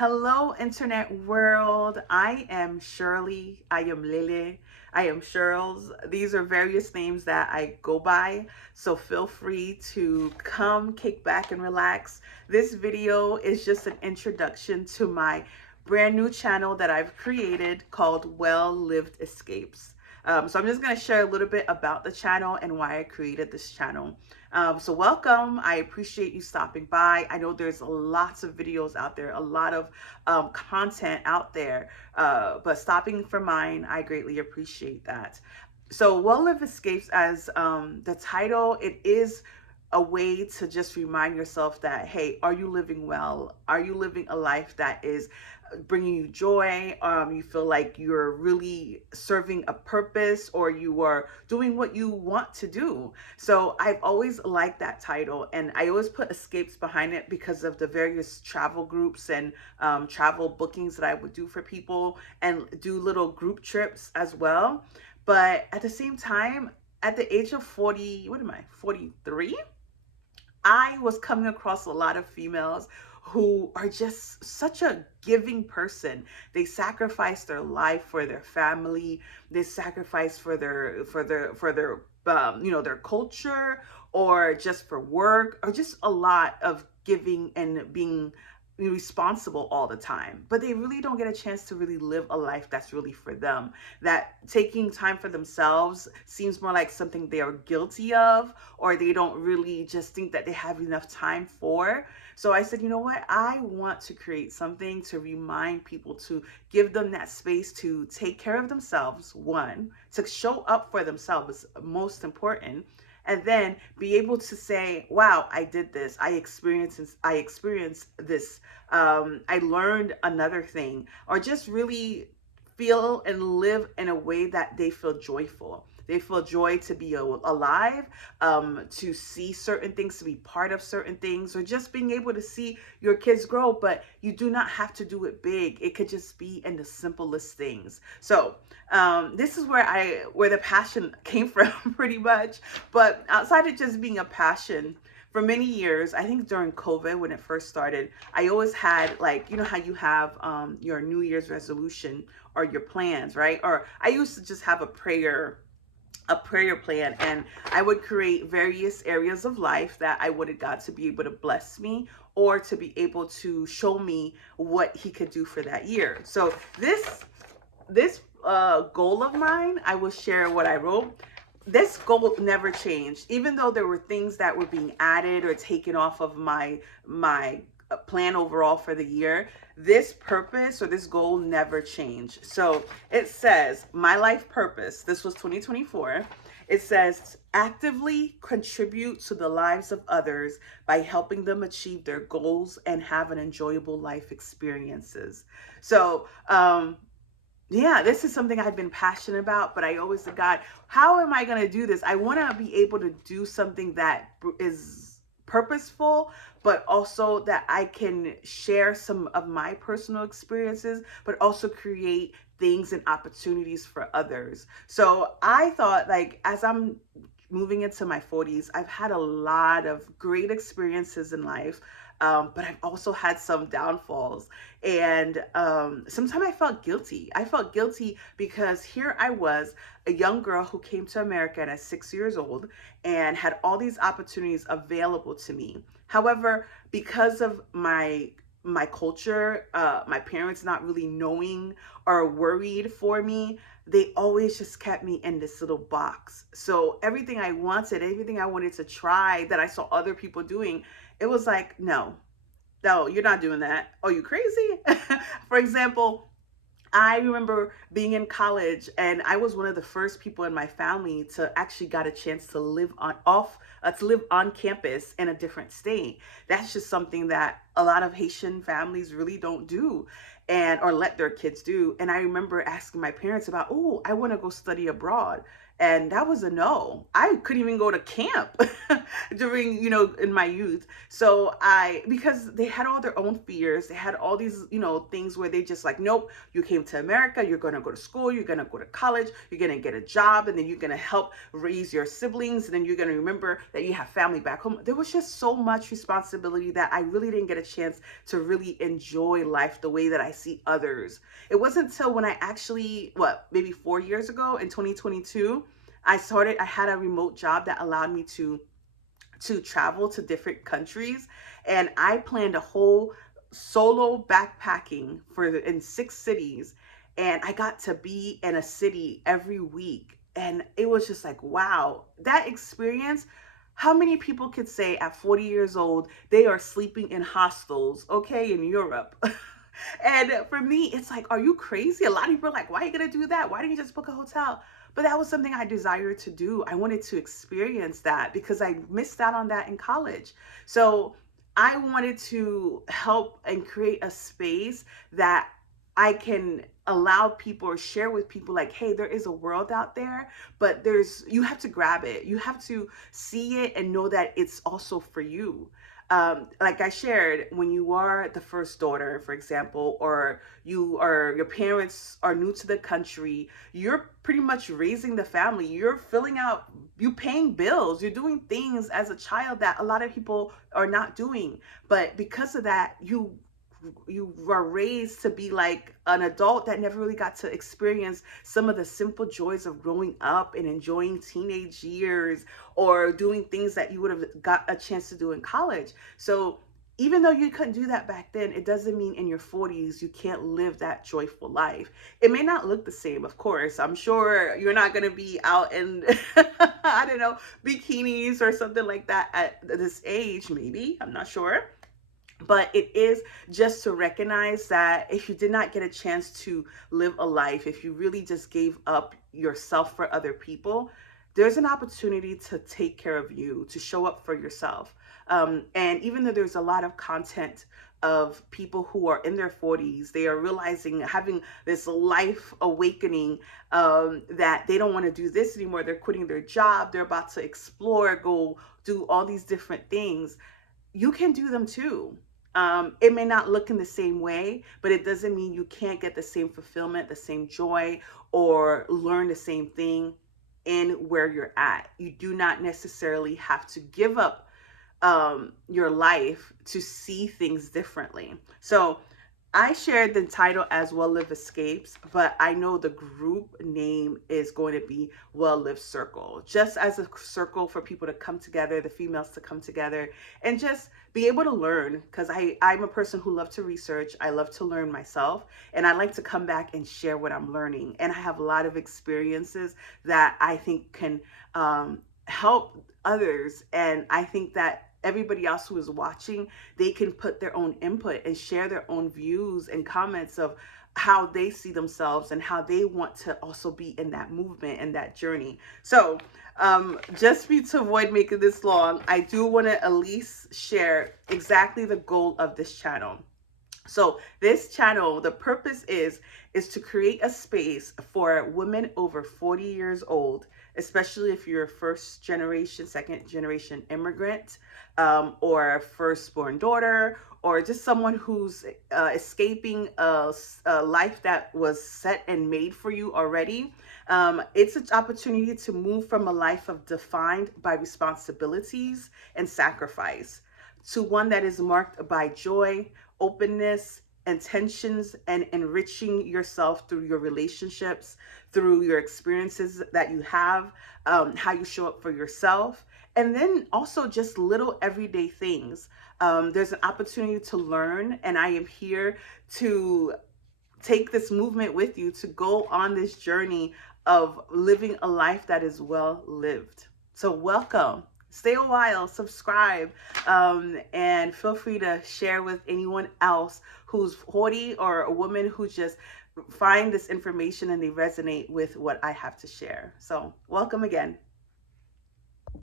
Hello, internet world. I am Shirley. I am Lily. I am Shirls. These are various names that I go by. So feel free to come, kick back, and relax. This video is just an introduction to my brand new channel that I've created called Well Lived Escapes. So I'm just going to share a little bit about the channel and why I created this channel. So welcome. I appreciate you stopping by. I know there's lots of videos out there, a lot of content out there, but stopping for mine, I greatly appreciate that. So Well Live Escapes, as the title, it is a way to just remind yourself that, hey, are you living well? Are you living a life that is bringing you joy? You feel like you're really serving a purpose, or you are doing what you want to do. So I've always liked that title, and I always put escapes behind it because of the various travel groups and travel bookings that I would do for people, and do little group trips as well. But at the same time, at the age of 40, what am I, 43? I was coming across a lot of females who are just such a giving person. They sacrifice their life for their family. They sacrifice for their their culture, or just for work, or just a lot of giving and being responsible all the time, but they really don't get a chance to really live a life that's really for them. That taking time for themselves seems more like something they are guilty of, or they don't really just think that they have enough time for. So I said, you know what, I want to create something to remind people, to give them that space to take care of themselves, one, to show up for themselves, most important, and then be able to say, wow, I did this, I experienced this, I learned another thing, or just really feel and live in a way that they feel joyful. They feel joy to be alive, to see certain things, to be part of certain things, or just being able to see your kids grow. But you do not have to do it big. It could just be in the simplest things. So this is where the passion came from, pretty much. But outside of just being a passion, for many years, I think during COVID when it first started, I always had, like, you know how you have your New Year's resolution or your plans, right? Or I used to just have a prayer plan, and I would create various areas of life that I wanted God to be able to bless me, or to be able to show me what he could do for that year. So this goal of mine, I will share what I wrote. This goal never changed, even though there were things that were being added or taken off of my plan overall for the year. This purpose, or this goal, never changed. So it says, my life purpose, this was 2024. It says, actively contribute to the lives of others by helping them achieve their goals and have an enjoyable life experiences. So yeah, this is something I've been passionate about, but I always said, God, how am I going to do this? I want to be able to do something that is purposeful, but also that I can share some of my personal experiences, but also create things and opportunities for others. So I thought, like, as I'm moving into my 40s, I've had a lot of great experiences in life. But I've also had some downfalls. And sometimes I felt guilty. I felt guilty because here I was, a young girl who came to America at 6 years old and had all these opportunities available to me. However, because of my culture, my parents not really knowing or worried for me, they always just kept me in this little box. So everything I wanted, everything I wanted to try that I saw other people doing, it was like, no, no, you're not doing that. Are you crazy? For example, I remember being in college, and I was one of the first people in my family to actually got a chance to live on campus in a different state. That's just something that a lot of Haitian families really don't do, and or let their kids do. And I remember asking my parents about, oh, I want to go study abroad. And that was a no. I couldn't even go to camp during, in my youth. So because they had all their own fears, they had all these, things where they just like, nope, you came to America, you're going to go to school, you're going to go to college, you're going to get a job, and then you're going to help raise your siblings, and then you're going to remember that you have family back home. There was just so much responsibility that I really didn't get a chance to really enjoy life the way that I see others. It wasn't until when I actually, maybe 4 years ago in 2022, I had a remote job that allowed me to travel to different countries, and I planned a whole solo backpacking in 6 cities, and I got to be in a city every week, and it was just like, wow, that experience. How many people could say at 40 years old they are sleeping in hostels, okay, in Europe? And for me, it's like, are you crazy? A lot of people are like, why are you going to do that? Why didn't you just book a hotel? But that was something I desired to do. I wanted to experience that because I missed out on that in college. So I wanted to help and create a space that I can allow people or share with people like, hey, there is a world out there, but you have to grab it. You have to see it and know that it's also for you. Like I shared, when you are the first daughter, for example, or your parents are new to the country, you're pretty much raising the family. You paying bills, you're doing things as a child that a lot of people are not doing. But because of that, you were raised to be like an adult that never really got to experience some of the simple joys of growing up and enjoying teenage years or doing things that you would have got a chance to do in college. So even though you couldn't do that back then, it doesn't mean in your 40s you can't live that joyful life. It may not look the same, of course. I'm sure you're not going to be out in, I don't know, bikinis or something like that at this age, maybe. I'm not sure. But it is just to recognize that if you did not get a chance to live a life, if you really just gave up yourself for other people, there's an opportunity to take care of you, to show up for yourself. And even though there's a lot of content of people who are in their 40s, they are realizing, having this life awakening, that they don't want to do this anymore. They're quitting their job. They're about to explore, go do all these different things. You can do them too. It may not look in the same way, but it doesn't mean you can't get the same fulfillment, the same joy, or learn the same thing in where you're at. You do not necessarily have to give up your life to see things differently. So I shared the title as Well Lived Escapes, but I know the group name is going to be Well Lived Circle, just as a circle for people to come together, the females to come together and just be able to learn, because I'm a person who loves to research. I love to learn myself, and I like to come back and share what I'm learning. And I have a lot of experiences that I think can help others, and I think that everybody else who is watching, they can put their own input and share their own views and comments of how they see themselves and how they want to also be in that movement and that journey. So just to avoid making this long, I do want to at least share exactly the goal of this channel. So this channel, the purpose is to create a space for women over 40 years old, especially if you're a first generation, second generation immigrant, or firstborn daughter, or just someone who's escaping a life that was set and made for you already. It's an opportunity to move from a life of defined by responsibilities and sacrifice to one that is marked by joy, openness, intentions, and enriching yourself through your relationships, through your experiences that you have, how you show up for yourself, and then also just little everyday things. There's an opportunity to learn, and I am here to take this movement with you to go on this journey of living a life that is well lived. So welcome. Stay a while, subscribe, and feel free to share with anyone else who's 40 or a woman who just find this information and they resonate with what I have to share. So welcome again.